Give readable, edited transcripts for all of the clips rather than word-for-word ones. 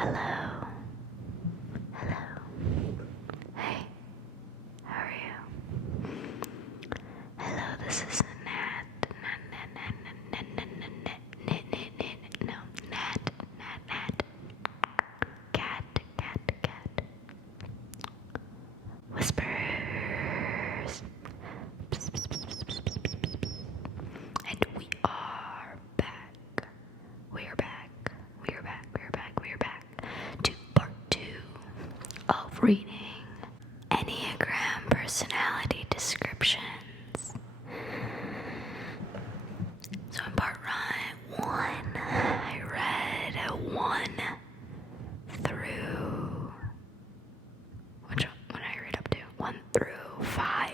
Hello. Hello. Hey. How are you? Hello, this is Nat. Cat. Whispers. And we are back. We are back to part 2 of reading Enneagram Personality Descriptions. So in part 1, I read 1 through, what did I read up to? 1 through 5.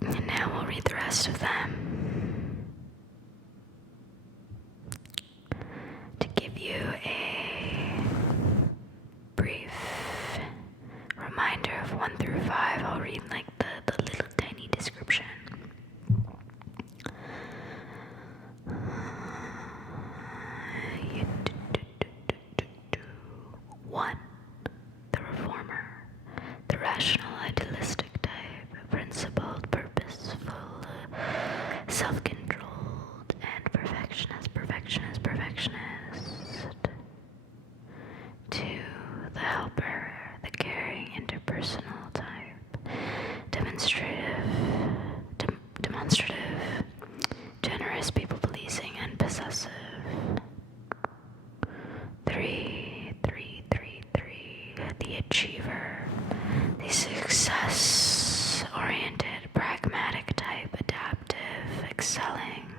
And now we'll read the rest of them. To give you a brief reminder of 1 through 5, I'll read like the little tiny description. One, the reformer, the rational idealistic type, principled, purposeful, self-controlled, and perfectionist. 2, the helper, the caring, interpersonal type, demonstrative, generous, people-pleasing, and possessive. 3, the achiever, the success-oriented, pragmatic type, adaptive, excelling,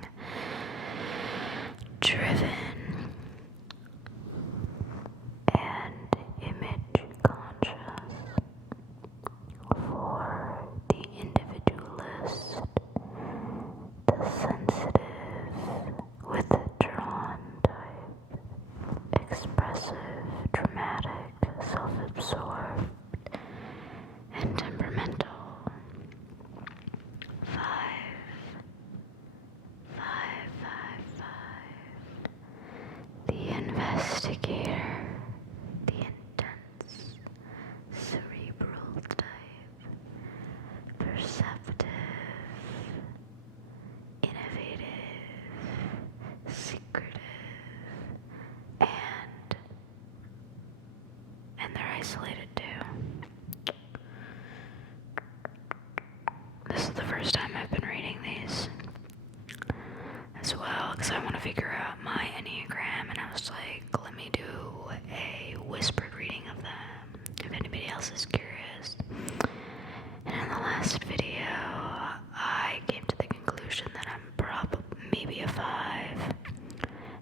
driven, and image conscious. 4, the individualist, the sensitive, withdrawn type, expressive, dramatic, self-absorbed, and temperamental. 5, the investigator, the intense, cerebral type, perceptive, innovative, secretive, and they're isolated too. This is the first time I've been reading these as well, because I want to figure out my Enneagram, and I was like, let me do a whispered reading of them, if anybody else is curious. And in the last video, I came to the conclusion that I'm probably maybe a 5.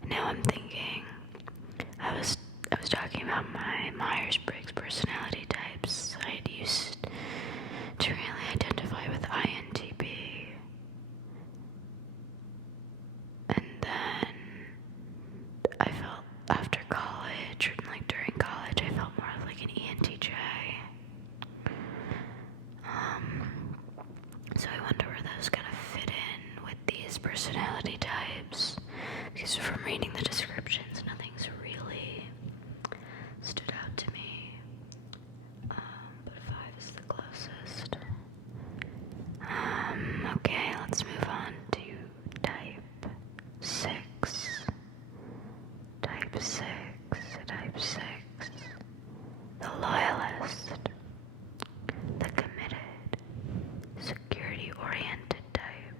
Now I'm thinking, I was talking about my Myers-Briggs personality types. I had used to really identify with INTP. And then I felt after college, or like during college, I felt more like an ENTJ. So I wonder where those kind of fit in with these personality types. Because from reading the descriptions, nothing's really stood out to me. But 5 is the closest. Okay, let's move on to type 6. Type 6. The loyalist. The committed, security-oriented type.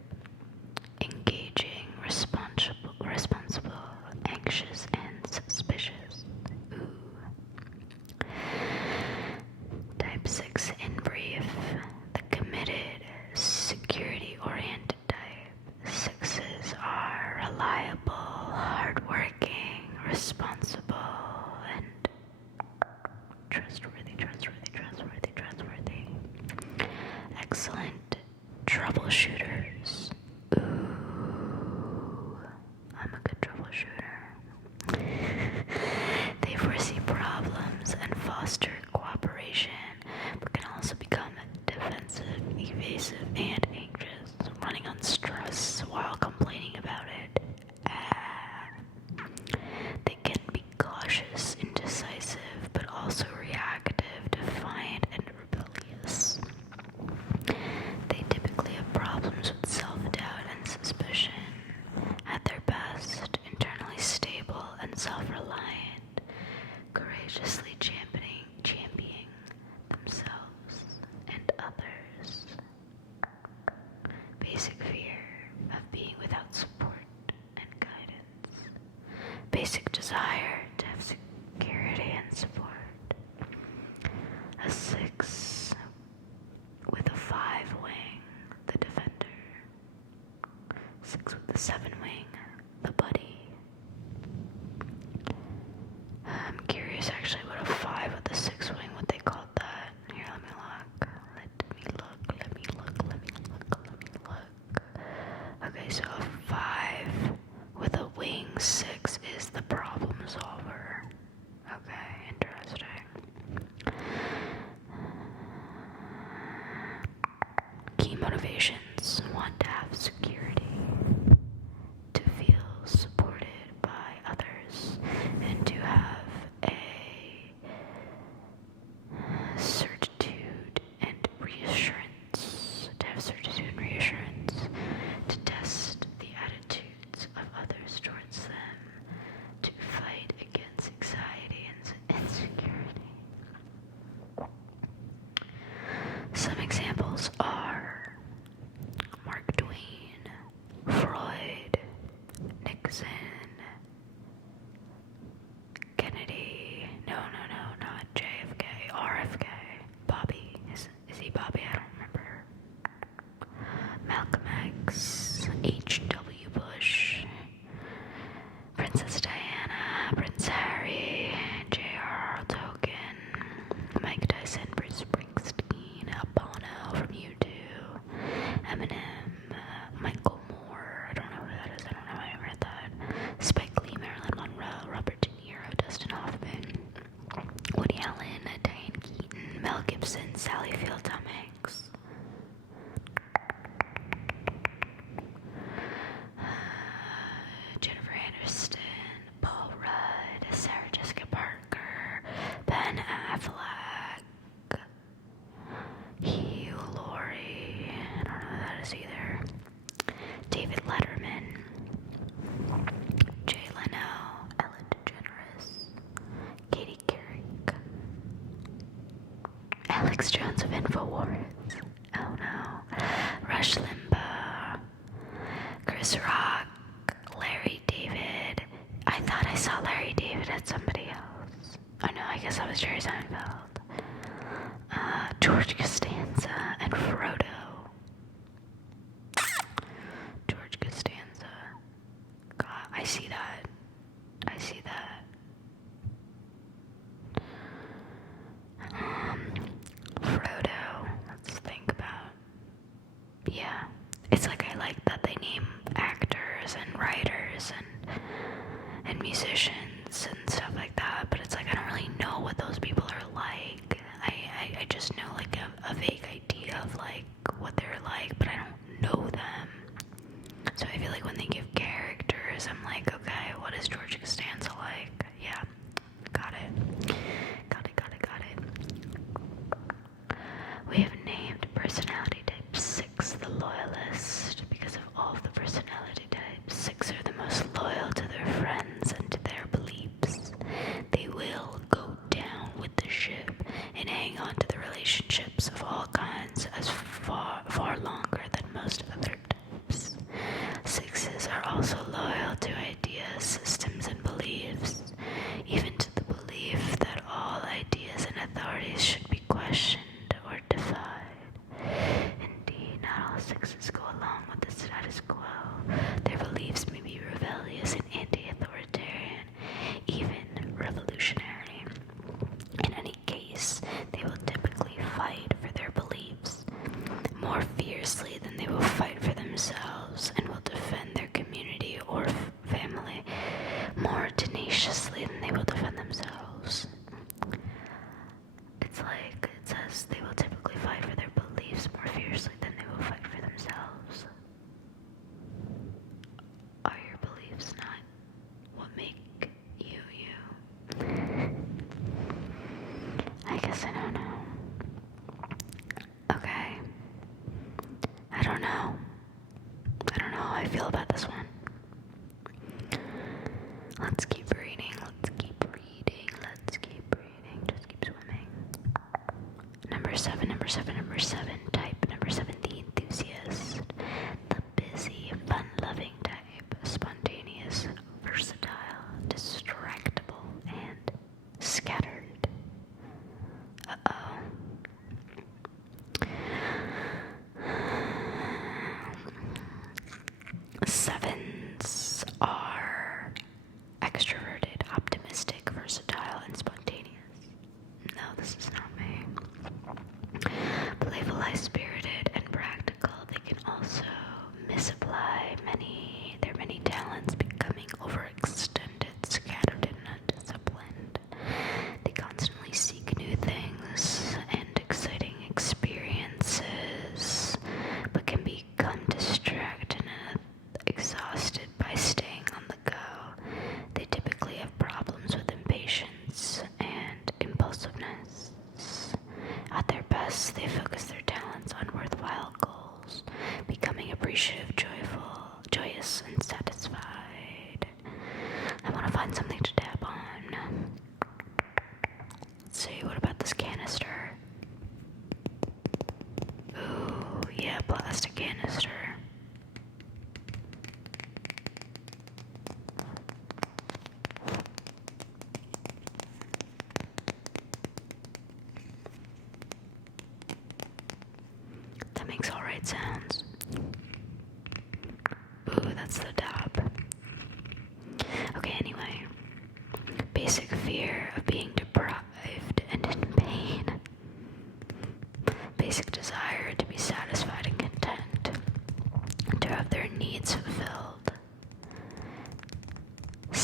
Engaging, responsible, anxious, and suspicious. Ooh. Type 6 in brief. The committed, security-oriented type. 6s are reliable, hardworking, responsible, and trustworthy. Excellent troubleshooters. Ooh, I'm a good troubleshooter. They foresee problems and foster cooperation, but can also become defensive, evasive, and anxious, running on stress while complaining about it. basic desire to have security and support. A 6 with a 5 wing, the defender. 6 with a 7 wing, the buddy. I'm curious actually what a 5 with a 6 wing, what they called that. Here, let me look. Okay, so a 5 with a wing 6 is the problem solver. Okay, interesting. Key motivations: want to have security, to feel supported by others, and to have a certitude and reassurance. To have certitude and reassurance. To test the attitudes of others towards them. To fight against anxiety and insecurity. Some examples are Mark Twain, Freud, Nixon, Kennedy, no, not JFK, RFK, Bobby, is he Bobby? I don't remember. Malcolm X, H.W. Bush, Princess Diana, Prince Harry, J.R.R. Tolkien, Mike Tyson, Bruce Springsteen, Bono from U2, Eminem, Michael Moore, I don't know who that is, I don't know why I read that, Spike Lee, Marilyn Monroe, Robert De Niro, Dustin Hoffman, Woody Allen, Diane Keaton, Mel Gibson, Sally Field, Tom Hanks. Jennifer Aniston, Paul Rudd, Sarah Jessica Parker, Ben Affleck, Hugh Laurie, I don't know who that is either, David Letterman, Jay Leno, Ellen DeGeneres, Katie Couric, Alex Jones of InfoWars, oh no, Rush Limbaugh, Chris Rock, Larry David. I thought I saw Larry David at somebody else. Oh no, I guess that was Jerry Seinfeld. George Costanza and Frodo. George Costanza. God, I see that. Frodo. Let's think about. Yeah. It's like I like that they name actors and writers and musicians and stuff like that, but it's like I don't really know what those people are like. I just know like a vague idea of like what they're like, but I don't know them. So I feel like when they give characters, I'm like, okay, what is George Costanza like? Yeah, got it. We have named personality type 6 the loyalist because of all of the personality types. 6 are the most loyal to their friends and to their beliefs. They will go down with the ship and hang on to the relationships of all kinds as far longer than most other types. 6s are also loyal to ideas, systems, and beliefs, even to the belief that all ideas and authorities should be questioned or defied. Indeed, not all 6s go along with the status quo. Their beliefs may be rebellious and anti-authoritarian, even revolutionary. In any case, they will typically fight for their beliefs more fiercely than they will fight for themselves, and will defend their community or family more tenaciously than they will defend themselves. It's like it says they will typically fight for their beliefs more fiercely than they will fight for themselves. Are your beliefs not what make you you? I guess I don't know. Okay. I don't know how I feel about this one. Let's keep reading. Just keep swimming. Number seven, type number 7, the enthusiast. The busy, fun-loving type, spontaneous, versatile,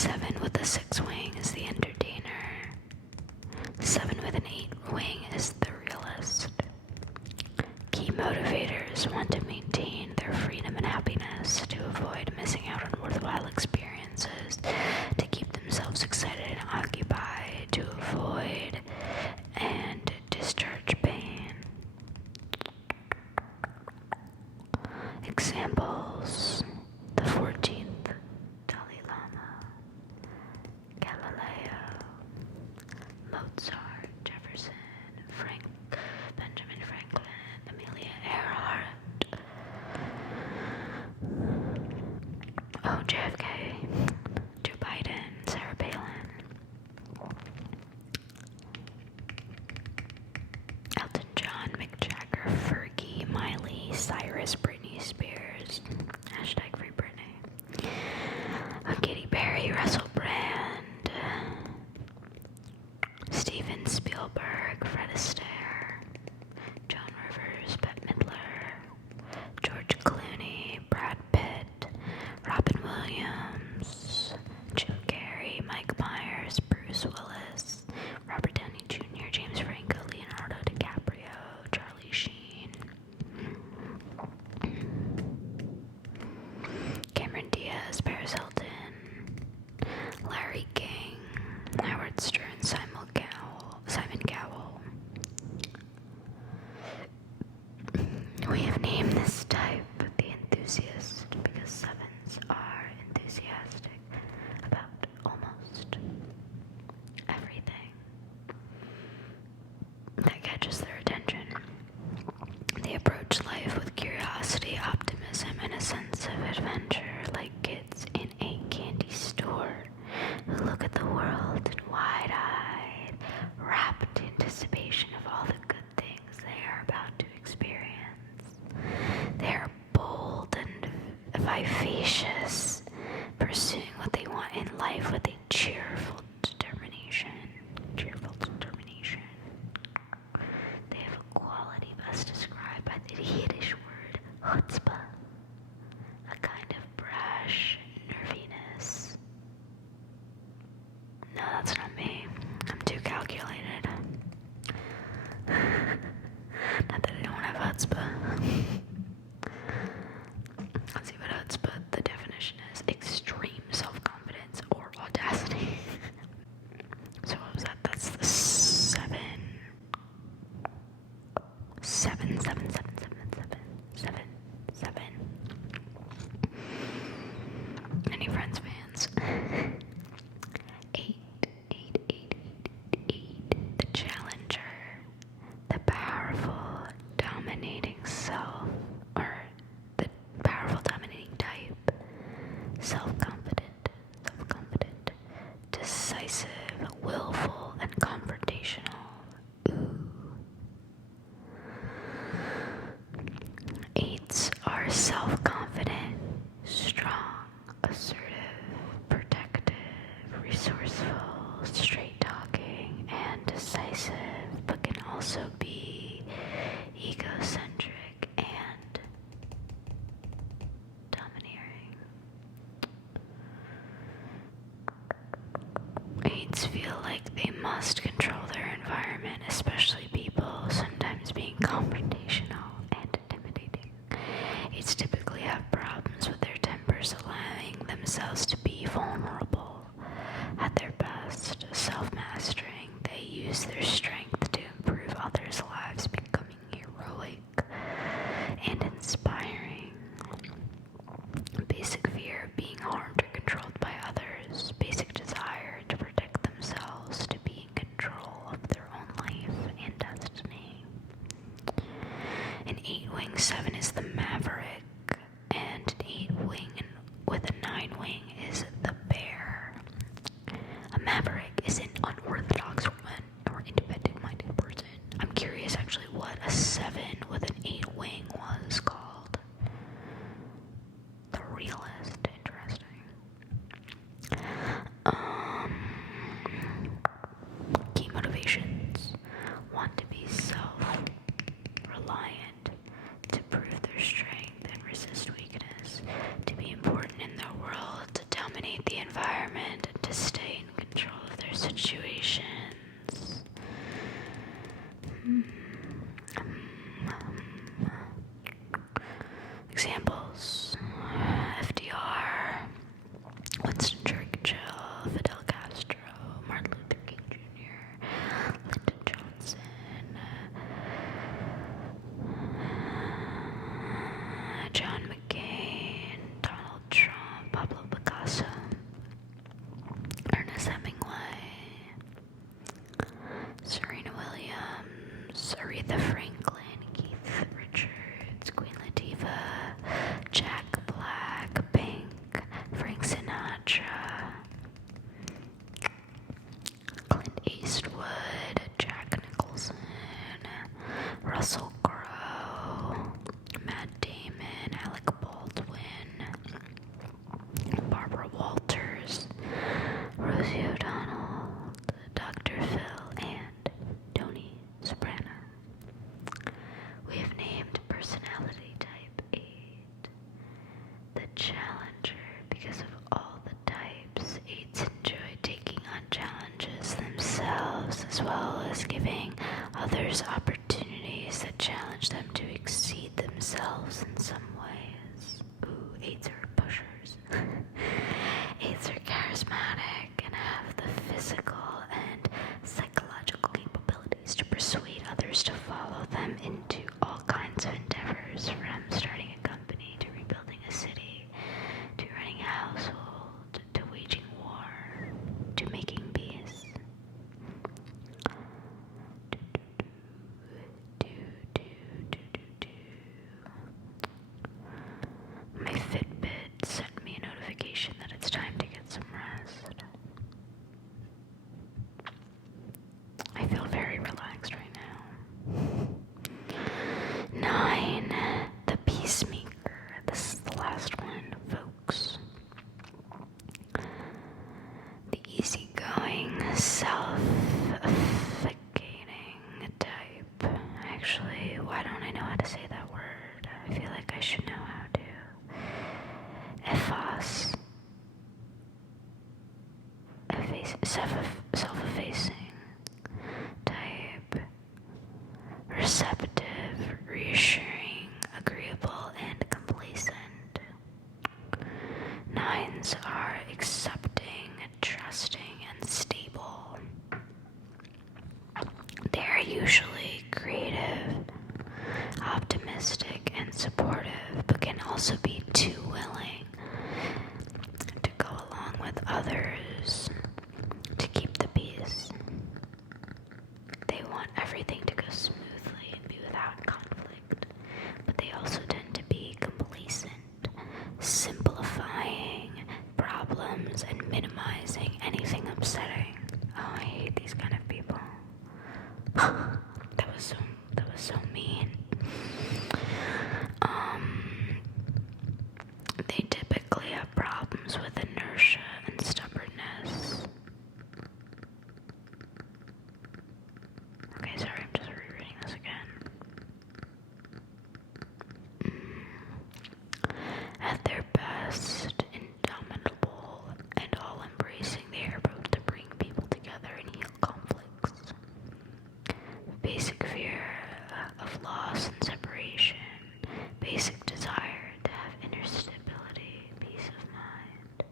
7 with a 6 wing is the entertainer. 7 with an 8 wing is the realist. Key motivators want to maintain their freedom and happiness, to avoid missing out on worthwhile experiences, to keep themselves excited and occupied, to avoid and discharge pain. Examples: the 14th Dalai Lama, Galileo, Mozart, Jefferson, Benjamin Franklin, Amelia Earhart, JFK, Joe Biden, Sarah Palin, Elton John, Mick Jagger, Fergie, Miley Cyrus, Britney Spears, hashtag Free Britney, Katy Perry, Russell Brand, Steven Spielberg, Fred Astaire, Joan Rivers, Bette Midler, George Clooney, Brad Pitt, Robin Williams, Jim Carrey, Mike Myers, Bruce Willis, Robert Downey Jr., James Franco, Leonardo DiCaprio, Charlie Sheen, Cameron Diaz, Paris Hilton, Larry King, Howard Stern, Simon Cowell. We have named this type the enthusiast because 7s are enthusiastic about almost everything that catches their attention. They approach life with curiosity, optimism, and a sense of adventure, like kids in a candy store who look at the world in wide-eyed, rapt anticipation of all the good things they are about to experience. They are bold and vivacious, pursuing what they want in life with a cheerful determination. They have a quality best described by the Yiddish word chutzpah, a kind of brash nerviness. No, that's not me. I'm too calculated. Not that I don't have chutzpah. Let's see what chutzpah, the definition is: extreme self-confidence or audacity. So what was that? That's the 7. 7. Any Friends fans? 8. The challenger, the powerful, dominating self, or the powerful, dominating type. Self-confident, decisive, willful, and confrontational. Ooh. 8s are self-confident, strong, assertive, protective, resourceful, straight-talking, and decisive, but can also be egocentric and domineering. 8s feel like they must control their environment, especially people, sometimes being confrontational and intimidating. 8s typically have problems with their tempers, allowing themselves to be vulnerable. At their best, self-mastering, they use their strength to improve others' lives, becoming heroic and inspiring. Basic fear of being harmed or controlled by others. Basic desire to protect themselves, to be in control. as giving others opportunities that challenge them to exceed themselves in some ways. Ooh, 8s are pushers. 8s are charismatic and have the physical and psychological capabilities to persuade others to follow them into all kinds of endeavors, from starting a company to rebuilding a city, to running a household, to waging war, to making peace. My Fitbit sent me a notification that it's time to get some rest. I feel very relaxed right now. 9, the peacemaker. This is the last one, folks. The easygoing, self-efficating type. Actually, why don't I know how to say that word? I feel like I should know how to. Ephos. Self-effacing type. Receptive, reassuring, agreeable, and complacent. 9s are accepting, trusting, and stable. They are usually creative, optimistic, and supportive, but can also be too willing to go along with others to keep the peace. They want everything to go smoothly and be without conflict, but they also tend to be complacent, simplifying problems and minimizing anything upsetting. Oh, I hate these kind of people. That was so mean. They typically have problems with inertia and stubbornness. Okay, sorry, I'm just rereading this again. At their best, indomitable and all-embracing, they are able to bring people together and heal conflicts. Basic fear of loss and separation. Basic desire to have inner stability, peace of mind.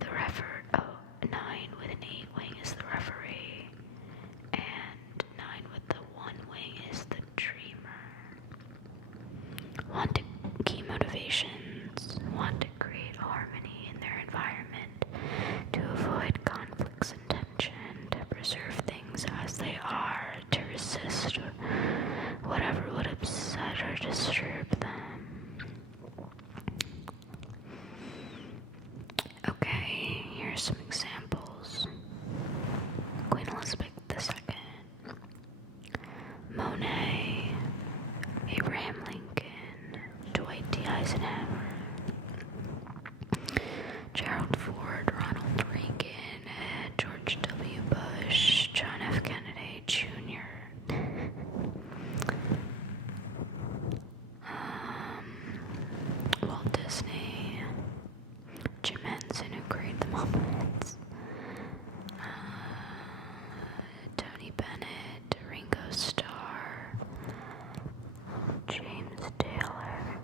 The 9 with an 8 wing is the referee, and 9 with the 1 wing is the dreamer. Want to key motivations, want to create harmony in their environment, to avoid conflicts and tension, to preserve things as they are, to resist whatever would upset or disturb them. Okay, here are some examples. Queen Elizabeth II, Monet, Abraham Lincoln, Dwight D. Eisenhower, Gerald Ford, Ronald Reagan, George W. Bush, John F. Kennedy Jr., Walt Disney, Jim Henson, who created the Muppets, Tony Bennett, Ringo Starr, James Taylor,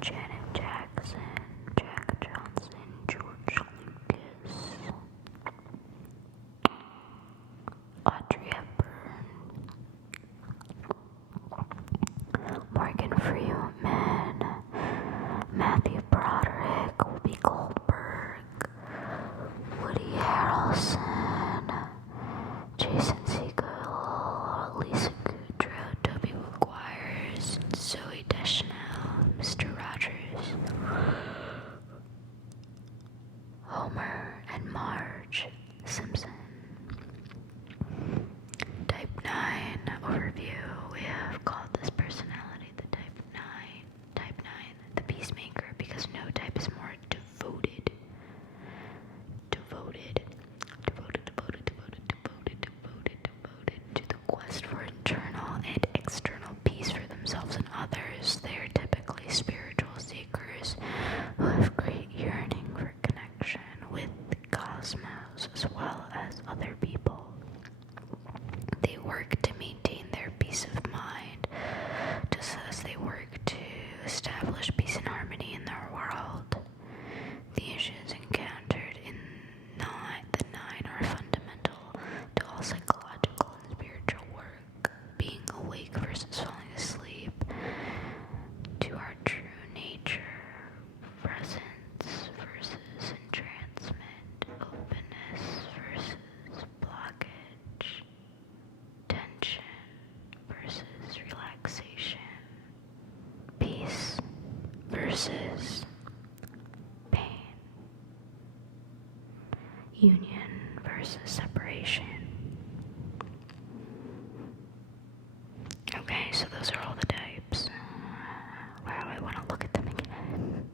Janet Jackson, Jack Johnson, George Lucas, Audrey Hepburn, Morgan Freeman, Matthew Broderick, Whoopi Goldberg, Woody Harrelson, Jason Segel, Lisa Kudrow, Tobey Maguire, Zooey Deschanel, Mr. Rogers, Homer and Marge Simpson. Type 9 overview. We have called this personality the type 9, the peacemaker, because no type is more devoted to the quest for internal and external peace for themselves and others. They are typically spiritual seekers who have great yearning for connection with the cosmos as well as other people. union versus separation. Okay, so those are all the types. Wow, I want to look at them again.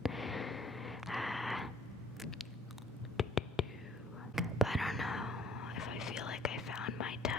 But I don't know if I feel like I found my type.